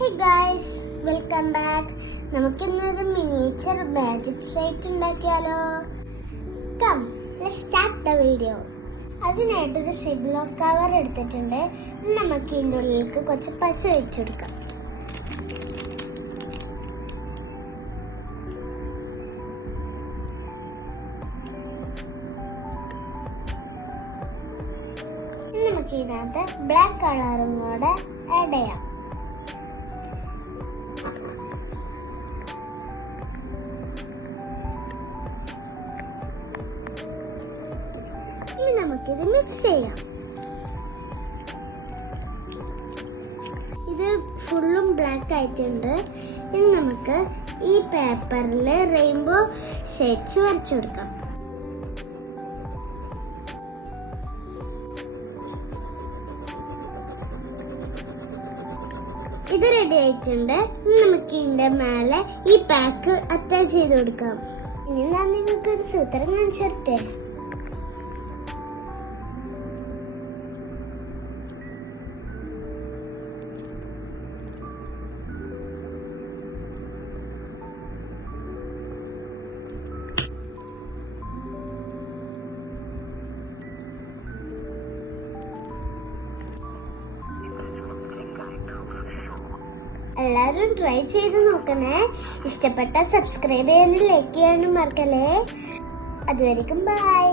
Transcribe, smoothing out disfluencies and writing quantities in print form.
Hey guys, welcome back. നമുക്ക് ഇന്നൊരു miniature magic slate ഉണ്ടാക്കിയാലോ? Come, let's start the video. അതിനായിട്ടൊരു സിബ്ലോ കവർ എടുത്തിട്ടുണ്ട്. നമുക്ക് ഇതിൻ്റെ ഉള്ളിലേക്ക് കുറച്ച് പശ ഒഴിച്ചു കൊടുക്കാം. നമുക്ക് ഇതിനകത്ത് ബ്ലാക്ക് കളറും കൂടെ ആഡ് ചെയ്യാം. ഇനി നമുക്കിത് മിക്സ് ചെയ്യാം. ഇത് ഫുള്ളും ബ്ലാക്ക് ആയിട്ടുണ്ട്. ഇനി നമുക്ക് ഈ പേപ്പറിൽ റെയിൻബോ ഷേഡ്സ് വരച്ചു കൊടുക്കാം. ഇത് റെഡി ആയിട്ടുണ്ട്. നമുക്ക് ഇതിന്റെ മേലെ ഈ പാക്ക് അറ്റാച്ച് ചെയ്ത് കൊടുക്കാം. ഇനി ഞാൻ നിങ്ങൾക്ക് ഒരു സൂത്രം കാണിച്ചിട്ടേ. എല്ലാവരും ട്രൈ ചെയ്ത് നോക്കണേ. ഇഷ്ടപ്പെട്ട സബ്സ്ക്രൈബ് ചെയ്യാനും ലൈക്ക് ചെയ്യാനും മറക്കല്ലേ. അതുവരെയും ബൈ.